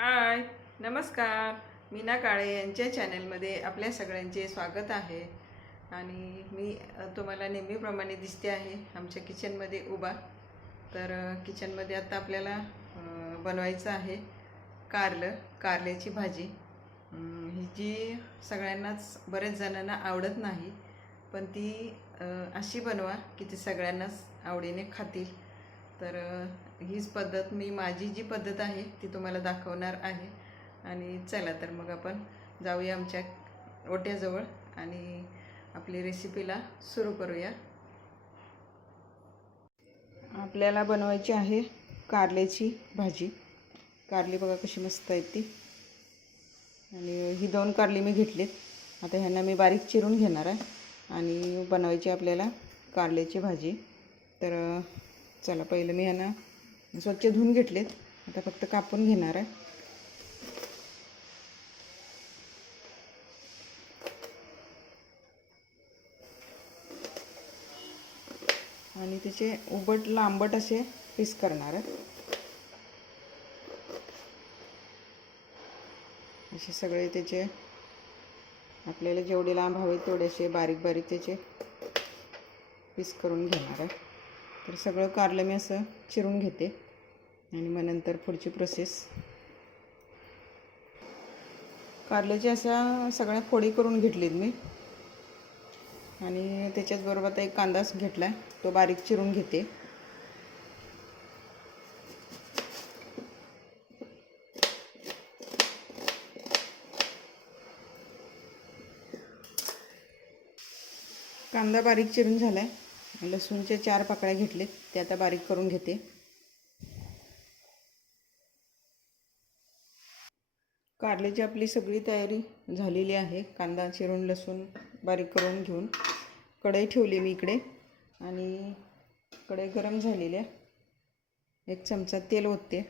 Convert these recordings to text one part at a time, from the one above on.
हाय नमस्कार. मीना काळे यांच्या चॅनलमध्ये आपल्या सगळ्यांचे स्वागत आहे. आणि मी तुम्हाला नेहमीप्रमाणे दिसते आहे. आमच्या किचनमध्ये उभा. तर किचनमध्ये आता आपल्याला बनवायचं आहे कारलं कारल्याची भाजी. ही जी सगळ्यांनाच बऱ्याच जणांना आवडत नाही पण ती अशी बनवा की ती सगळ्यांनाच आवडीने खातील. तर हीच पद्धत मी माझी जी पद्धत आहे ती तुम्हाला दाखवणार आहे. आणि चला तर मग आपण जाऊया आमच्या ओट्याजवळ आणि आपली रेसिपीला सुरू करूया. आपल्याला बनवायची आहे कारल्याची भाजी. कारली बघा कशी मस्त आहे ती. आणि ही दोन कारली मी घेतलीत. आता ह्यांना मी बारीक चिरून घेणार आहे. आणि बनवायची आपल्याला कारल्याची भाजी. तर चला पहिलं मी ह्यांना स्वच्छ धुवून घेतलेत. आता फक्त कापून घेणार आहे. आणि त्याचे उबट लांबट असे पीस करणार आहे. असे सगळे त्याचे आपल्याला जेवढे लांब हवे तेवढेसे बारीक बारीक त्याचे पीस करून घेणार आहे. तर सगळं कारलं मी असं चिरून घेते. आणि मग नंतर पुढची प्रोसेस कारल्याची अशा सगळ्या फोडी करून घेतलीत मी. आणि त्याच्याचबरोबर आता एक कांदाच घेतला आहे तो बारीक चिरून घेते. कांदा बारीक चिरून झाला आहे लसूणचे चार पाकळ्या घेतलेत ते आता बारीक करून घेते. कारल्याची आपली सगळी तयारी झालेली आहे. कांदा चिरून लसूण बारीक करून घेऊन कढई ठेवली मी इकडे. आणि कढई गरम झालेली आहे. एक चमचा तेल ओतते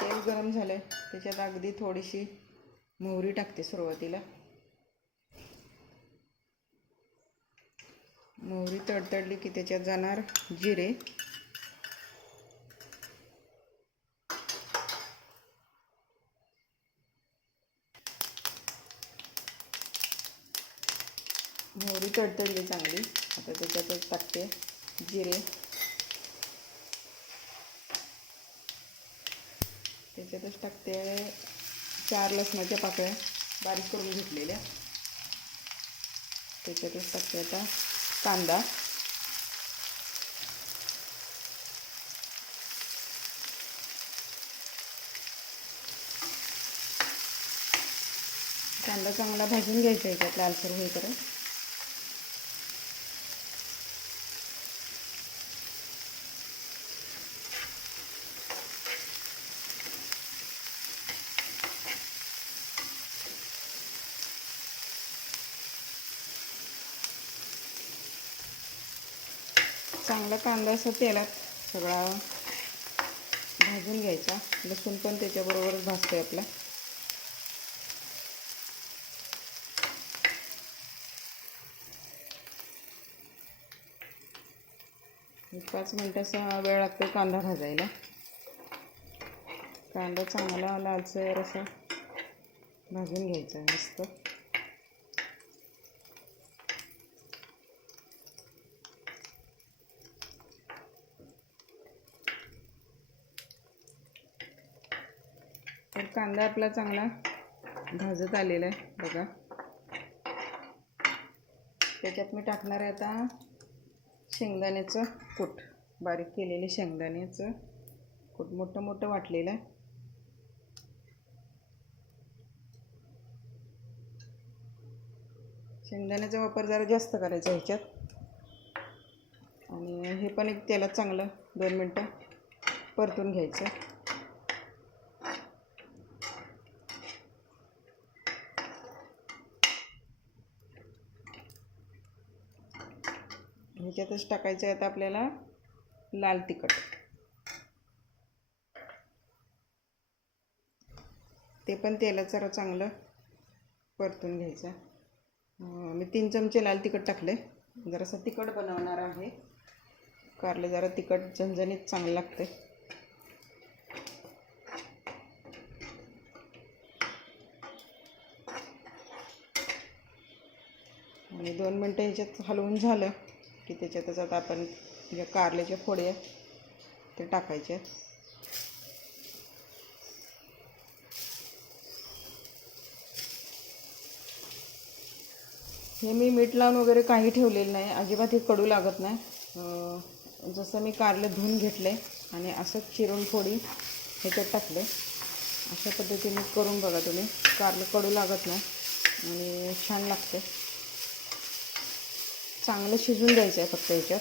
तेल गरम झालं आहे त्याच्यात अगदी थोडीशी मोहरी टाकते सुरुवातीला. मोहरी तडतडली की त्याच्यात जाणार जिरे. मोहरी तडतडली चांगली. आता त्याच्यातच टाकते जिरे. त्याच्यातच टाकते. चार लसणाच्या पाकळ्या बारीक करून घेतलेल्या. त्याच्यातच टाकते आता कांदा. कांदा चांगला भाजून घ्यायचा याच्यात लालसर होईपर्यंत. चांगला कांदा असं तेलात सगळा भाजून घ्यायचा. लसूण पण त्याच्याबरोबरच भाजतोय आपला. एक पाच मिनटाचा वेळ लागतो कांदा भाजायला. कांदा चांगला लालसर असा भाजून घ्यायचा मस्त. कांदा आपला चांगला भाजत आलेला आहे बघा. त्याच्यात मी टाकणार आहे आता शेंगदाण्याचं कूट. बारीक केलेले शेंगदाण्याचं कूट. मोठं मोठं वाटलेलं आहे. शेंगदाण्याचा वापर जरा जास्त करायचा ह्याच्यात. आणि हे पण एक तेलात चांगलं दोन मिनटं परतून घ्यायचं. ह्याच्यातच टाकायचं आहे आता आपल्याला लाल तिखट. ते पण तेलात जरा चांगलं परतून घ्यायचं. मी तीन चमचे लाल तिखट टाकले जरासं तिखट बनवणार आहे. कारलं जरा तिखट झणझणीत चांगलं लागते आणि दोन मिनटं ह्याच्यात हलवून झालं. की त्याच्यातच आता आपण ज्या कारल्याच्या फोड्या आहेत ते टाकायचे आहेत. हे मी मीठ लावून वगैरे काही ठेवलेलं नाही अजिबात हे कडू लागत नाही. जसं मी कारलं धुवून घेतले आणि असं चिरून फोडी ह्याच्यात टाकले अशा पद्धतीने करून बघा तुम्ही. कारलं कडू लागत नाही आणि छान लागते. चांगलं शिजून द्यायचं आहे फक्त याच्यात.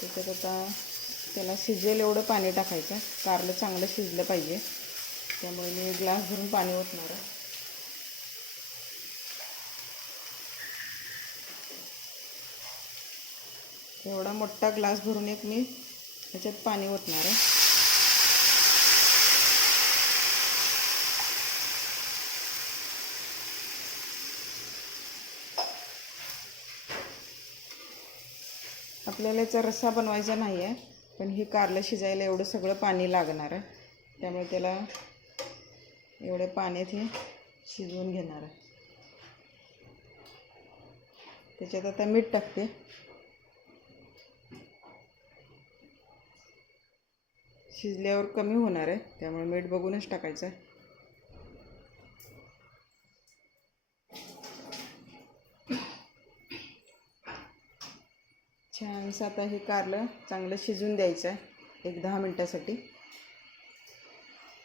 त्याच्यात आता त्याला शिजेल एवढं पाणी टाकायचं. कारलं चांगलं शिजलं पाहिजे. त्यामुळे मी ग्लास भरून पाणी ओतणार आहे. एवढा मोठा ग्लास भरून एक मी ह्याच्यात पाणी ओतणार आहे. आपल्याला याचा रस्सा बनवायचा नाही आहे पण ही कारलं शिजायला एवढं सगळं पाणी लागणार आहे. त्यामुळे त्याला एवढ्या पाण्यात हे शिजवून घेणार आहे. त्याच्यात आता मीठ टाकते. शिजल्यावर कमी होणार आहे त्यामुळे मीठ बघूनच टाकायचं आहे. छानसं आता हे कारलं चांगलं शिजून द्यायचं आहे एक दहा मिनटासाठी.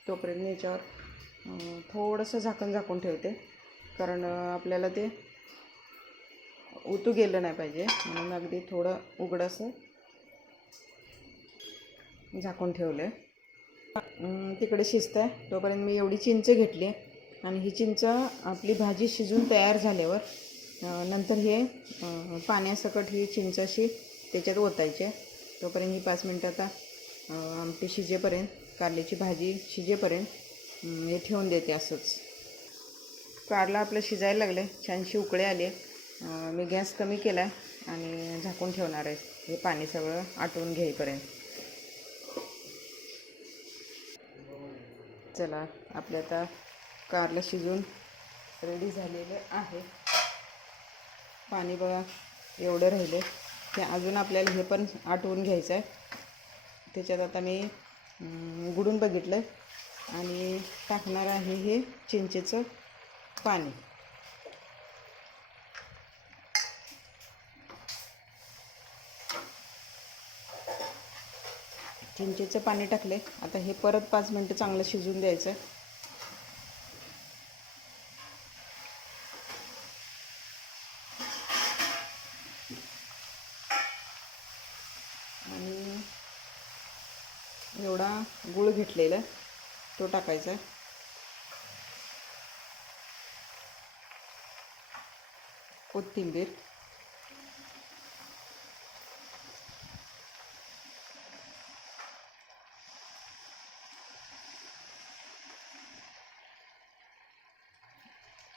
तोपर्यंत याच्यावर थोडंसं झाकण झाकून ठेवते. कारण आपल्याला ते उतू गेलं नाही पाहिजे. म्हणून अगदी थोडं उघडंसं झाकून ठेवलं आहे तिकडे शिजत आहे तोपर्यंत मी एवढी चिंच घेतली. आणि ही चिंच आपली भाजी शिजून तयार झाल्यावर नंतर हे पाण्यासकट ही चिंच अशी त्याच्यात ओतायचे. तोपर्यंत ही पाच मिनटं आता आमटी शिजेपर्यंत कारल्याची भाजी शिजेपर्यंत हे ठेवून देते असंच. कारला आपलं शिजायला लागलं आहे छानशी उकळे आली आहे. मी गॅस कमी केला आहे आणि झाकून ठेवणार आहे. हे पाणी सगळं आटवून घेईपर्यंत. चला आपले आता कारलं शिजून रेडी झालेलं आहे. पाणी बघा एवढं राहिले ते अजून आपल्याला हे पण आटवून घ्यायचं आहे. त्याच्यात आता मी गुडून बघितलं आणि टाकणार आहे हे चिंचेचं पाणी. चिंचेचं पाणी टाकले आता हे परत पाच मिनटं चांगलं शिजून द्यायचं आणि एवढा गुळ घेतलेला तो टाकायचा कोथिंबीर.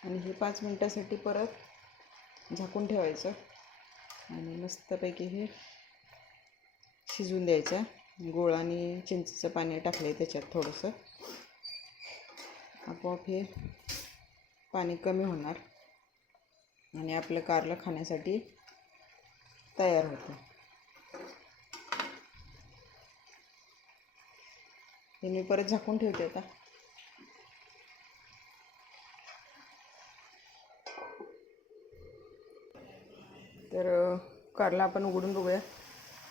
आणि हे पाच मिनटासाठी परत झाकून ठेवायचं. आणि मस्तपैकी हे शिजवून द्यायचं. गोळ आणि चिंचेचं पाणी टाकलं आहे त्याच्यात थोडंसं. आपोआप हे पाणी कमी होणार आणि आपलं कारलं खाण्यासाठी तयार होतं. हे मी परत झाकून ठेवते आता. तर कारला आपण उघडून बघूया.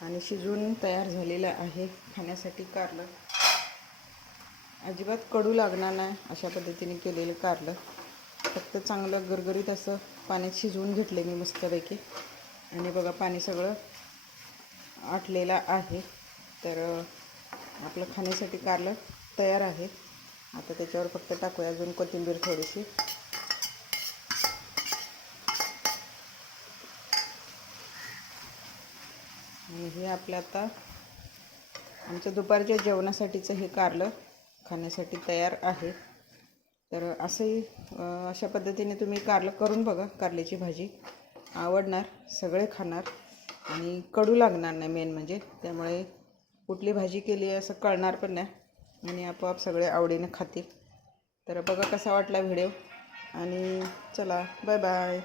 आणि शिजून तयार झालेलं आहे खाण्यासाठी कारलं. अजिबात कडू लागणार नाही अशा पद्धतीने केलेलं कारलं. फक्त चांगलं गरगरीत असं पाण्यात शिजवून घेतले मी मस्तपैकी. आणि बघा पाणी सगळं आटलेलं आहे. तर आपलं खाण्यासाठी कारलं तयार आहे. आता त्याच्यावर फक्त टाकूया अजून कोथिंबीर थोडीशी. आपलं आता आमचं दुपारच्या जेवणासाठीचं हे कारलं खाण्यासाठी तयार आहे. तर असंही अशा पद्धतीने तुम्ही कारलं करून बघा कारल्याची भाजी. आवडणार सगळे खाणार आणि कडू लागणार नाही मेन म्हणजे. त्यामुळे कुठली भाजी केली आहे असं कळणार पण नाही आणि आपोआप सगळे आवडीने खातील. तर बघा कसा वाटला व्हिडिओ. आणि चला बाय बाय